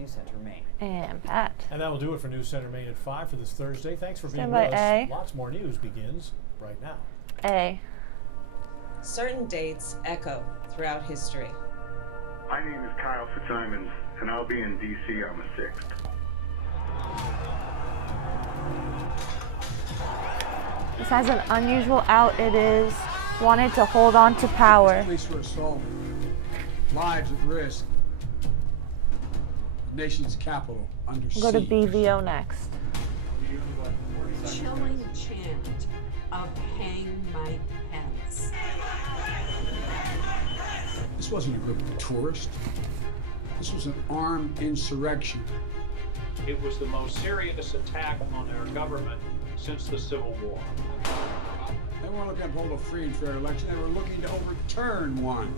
News Center Maine. And Pat. And that will do it for News Center Maine at 5 for this Thursday. Thanks for being Stand with by us. A. Lots more news begins right now. A. Certain dates echo throughout history. My name is Kyle Fitzsimons, and I'll be in D.C. on the 6th. Besides an unusual out, it is wanted to hold on to power. Police were assaulted. Lives at risk. The nation's capital under siege. We'll go to BVO next. Chilling chant of hang Mike Pence. This wasn't a group of tourists. This was an armed insurrection. It was the most serious attack on our government since the Civil War. They weren't looking to hold a free and fair election. They were looking to overturn one.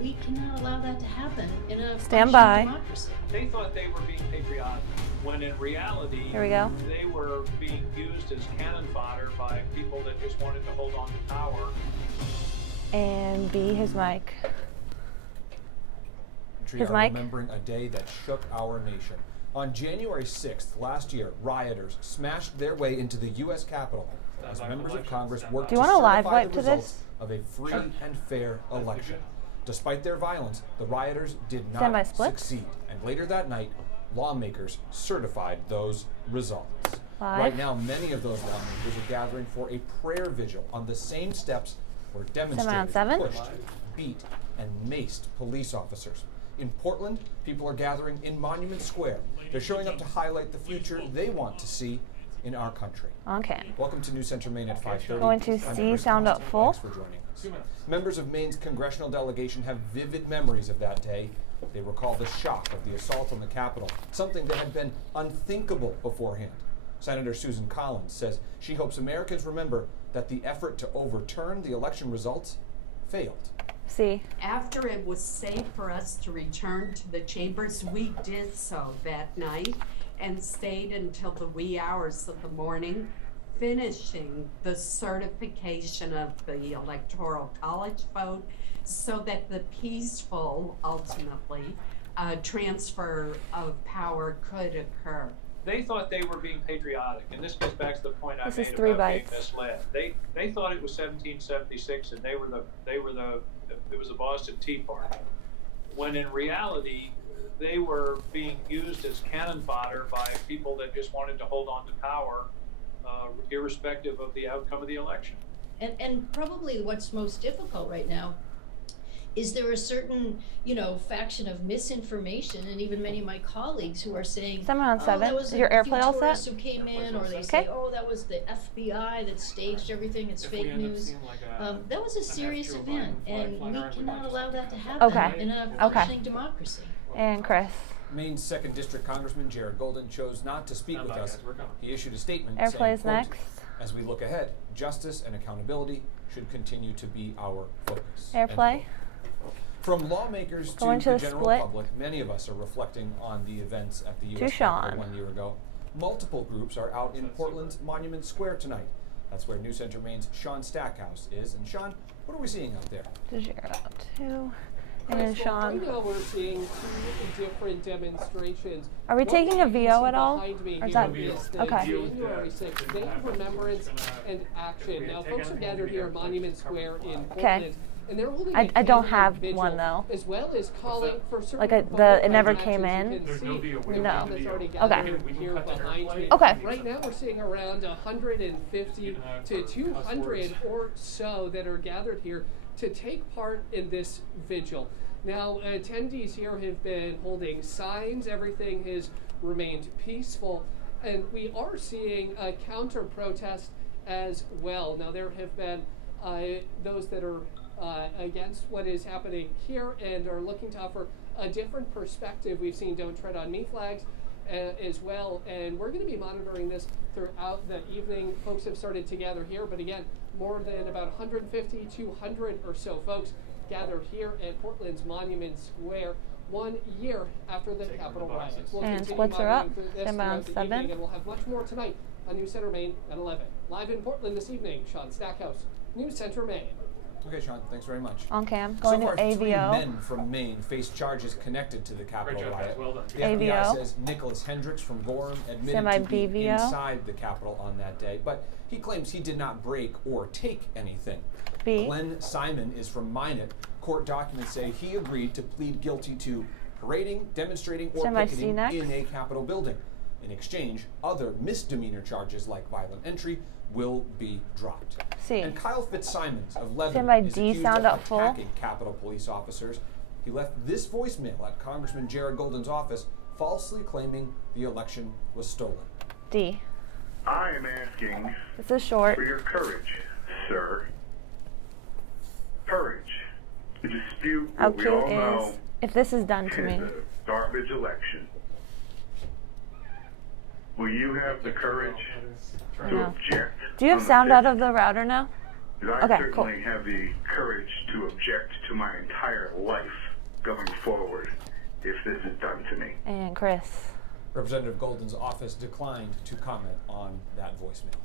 We cannot allow that to happen in a Stand by. democracy. They thought they were being patriotic, when in reality, Here we go. they were being used as cannon fodder by people that just wanted to hold on to power. And B, his mic. His mic. Remembering a day that shook our nation. On January 6th last year, rioters smashed their way into the U.S. Capitol as members of Congress worked Do you to want a live certify wipe the to results this? of a free and fair election. Despite their violence, the rioters did Stand by not splits. succeed, and later that night, lawmakers certified those results. Live. Right now, many of those lawmakers are gathering for a prayer vigil on the same steps where demonstrators 7. pushed, beat, and maced police officers. In Portland, people are gathering in Monument Square. They're showing up to highlight the future they want to see in our country. Okay. Welcome to News Center Maine at 5:30. Going to I'm C, Chris sound up Constant. full. Thanks for joining us. Members of Maine's congressional delegation have vivid memories of that day. They recall the shock of the assault on the Capitol, something that had been unthinkable beforehand. Senator Susan Collins says she hopes Americans remember that the effort to overturn the election results failed. C. After it was safe for us to return to the chambers, we did so that night and stayed until the wee hours of the morning, finishing the certification of the Electoral College vote so that the peaceful, ultimately, transfer of power could occur. They thought they were being patriotic, and this goes back to the point I This is made 3 about being bites. misled. They thought it was 1776, and it was the Boston Tea Party, when in reality they were being used as cannon fodder by people that just wanted to hold on to power, irrespective of the outcome of the election. And probably what's most difficult right now is there a certain, faction of misinformation, and even many of my colleagues who are saying, 7. that was Is your a few AirPlay all set? tourists who came in, or they say, Okay. oh, that was the FBI that staged everything, it's fake news. That was a serious event, and we cannot allow that to happen Okay. in a Okay. functioning democracy. And Chris. Maine's 2nd District Congressman Jared Golden chose not to speak with us. He issued a statement saying, Airplay's quote, next. as we look ahead, justice and accountability should continue to be our focus. End Airplay. quote. From lawmakers to Going to the the general split. public, many of us are reflecting on the events at the To U.S. Capitol Sean. 1 year ago. Multiple groups are out in Portland's Monument Square tonight. That's where News Center Maine's Sean Stackhouse is. And Sean, what are we seeing out there? 0, 2. And then Sean. Right now we're seeing 2 different demonstrations. Are we One taking that a you VO see at all? behind me Or is here that is the okay? January 6th Day of Remembrance and Action. Now, folks are gathered here at Monument Square in Okay. Portland. And they're holding I a don't candlelight have vigil, one, though. as well as calling for certain Like it never came in? No. Okay. Okay. Right now we're seeing around 150 to 200 or so that are gathered here to take part in this vigil. Now, attendees here have been holding signs. Everything has remained peaceful, and we are seeing a counter protest as well. Now, there have been those that are against what is happening here and are looking to offer a different perspective. We've seen "Don't Tread on Me" flags as well, and we're going to be monitoring this throughout the evening. Folks have started to gather here, but again, more than about 150, 200 or so folks gathered here at Portland's Monument Square 1 year after the Capitol riots. We'll And continue splits are up. monitoring this Stand by on throughout the 7. evening, and we'll have much more tonight on News Center Maine at 11. Live in Portland this evening, Sean Stackhouse, News Center Maine. Okay, Sean, thanks very much. On cam. So Going far, to 3 AVO. men from Maine face charges connected to the Capitol Great job, guys. riot. Well done. The FBI AVO. says Nicholas Hendricks from Gorham admitted Stand by to being BVO. inside the Capitol on that day, but he claims he did not break or take anything. B. Glenn Simon is from Minot. Court documents say he agreed to plead guilty to parading, demonstrating, or Stand by picketing C-next. in a Capitol building. In exchange, other misdemeanor charges like violent entry will be dropped. C. And Kyle Fitzsimons of Lebanon Stand by is D, accused sound of up full. attacking Capitol police officers. He left this voicemail at Congressman Jared Golden's office, falsely claiming the election was stolen. D. I am asking This is short. for your courage, sir. Courage to dispute How what we cute all know is if this is done to is me. a garbage election. Will you have the courage to No. object? Do you have on the sound out fifth? of the router now? 'Cause I Okay, certainly cool. have the courage to object to my entire life going forward if this is done to me. And Chris. Representative Golden's office declined to comment on that voicemail.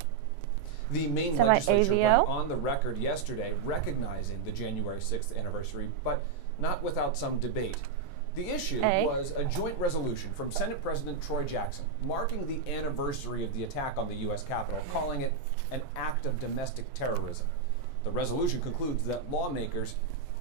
The Maine Stand by legislature AVO. went on the record yesterday recognizing the January 6th anniversary, but not without some debate. The issue A. was a joint resolution from Senate President Troy Jackson marking the anniversary of the attack on the U.S. Capitol, calling it an act of domestic terrorism. The resolution concludes that lawmakers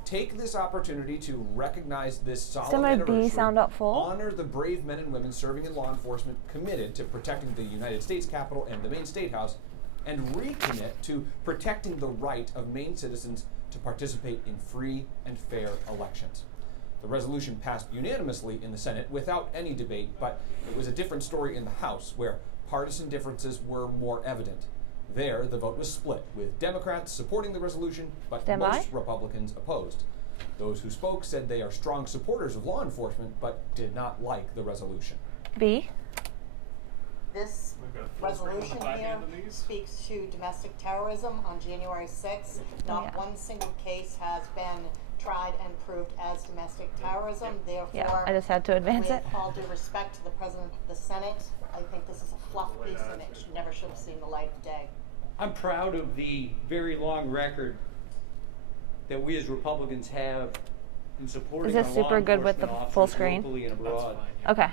take this opportunity to recognize this solemn Stand by B, anniversary, sound up full. honor the brave men and women serving in law enforcement committed to protecting the United States Capitol and the Maine State House, and recommit to protecting the right of Maine citizens to participate in free and fair elections. The resolution passed unanimously in the Senate without any debate, but it was a different story in the House, where partisan differences were more evident. There, the vote was split, with Democrats supporting the resolution, but Stand by. most Republicans opposed. Those who spoke said they are strong supporters of law enforcement, but did not like the resolution. B. This resolution here speaks to domestic terrorism on January 6th. Not Yeah. one single case has been tried and proved as domestic terrorism. Therefore, Yeah, I just had to advance it. with all due respect to the President of the Senate, I think this is a fluff piece and it never should have seen the light of day. I'm proud of the very long record that we as Republicans have in supporting Is this our law super good with the enforcement full officers screen? locally and abroad. Okay.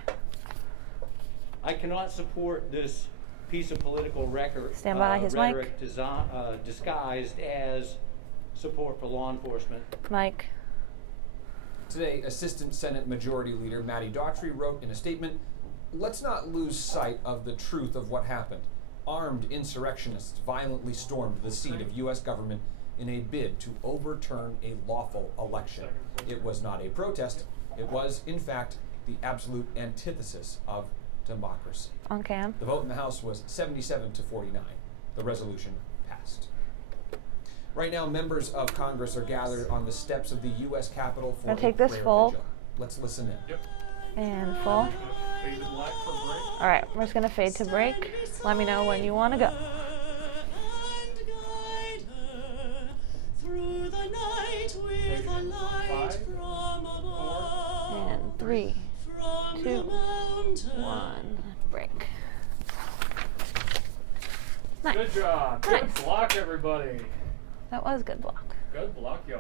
I cannot support this piece of political record Stand by his mic. rhetoric disguised as support for law enforcement. Mike. Today, Assistant Senate Majority Leader Matty Daughtry wrote in a statement, "Let's not lose sight of the truth of what happened. Armed insurrectionists violently stormed the seat of U.S. government in a bid to overturn a lawful election. It was not a protest. It was, in fact, the absolute antithesis of democracy." On cam. The vote in the House was 77 to 49. The resolution passed. Right now, members of Congress are gathered on the steps of the U.S. Capitol for Gonna a take this prayer full. vigil. Let's listen in. Yep. And full. Fade to black for break. Alright, we're just gonna fade to break. Let me know when you wanna go. And 3, 2, 1, break. Nice. Good job. Nice. Good block, everybody. That was good block. Good block, y'all.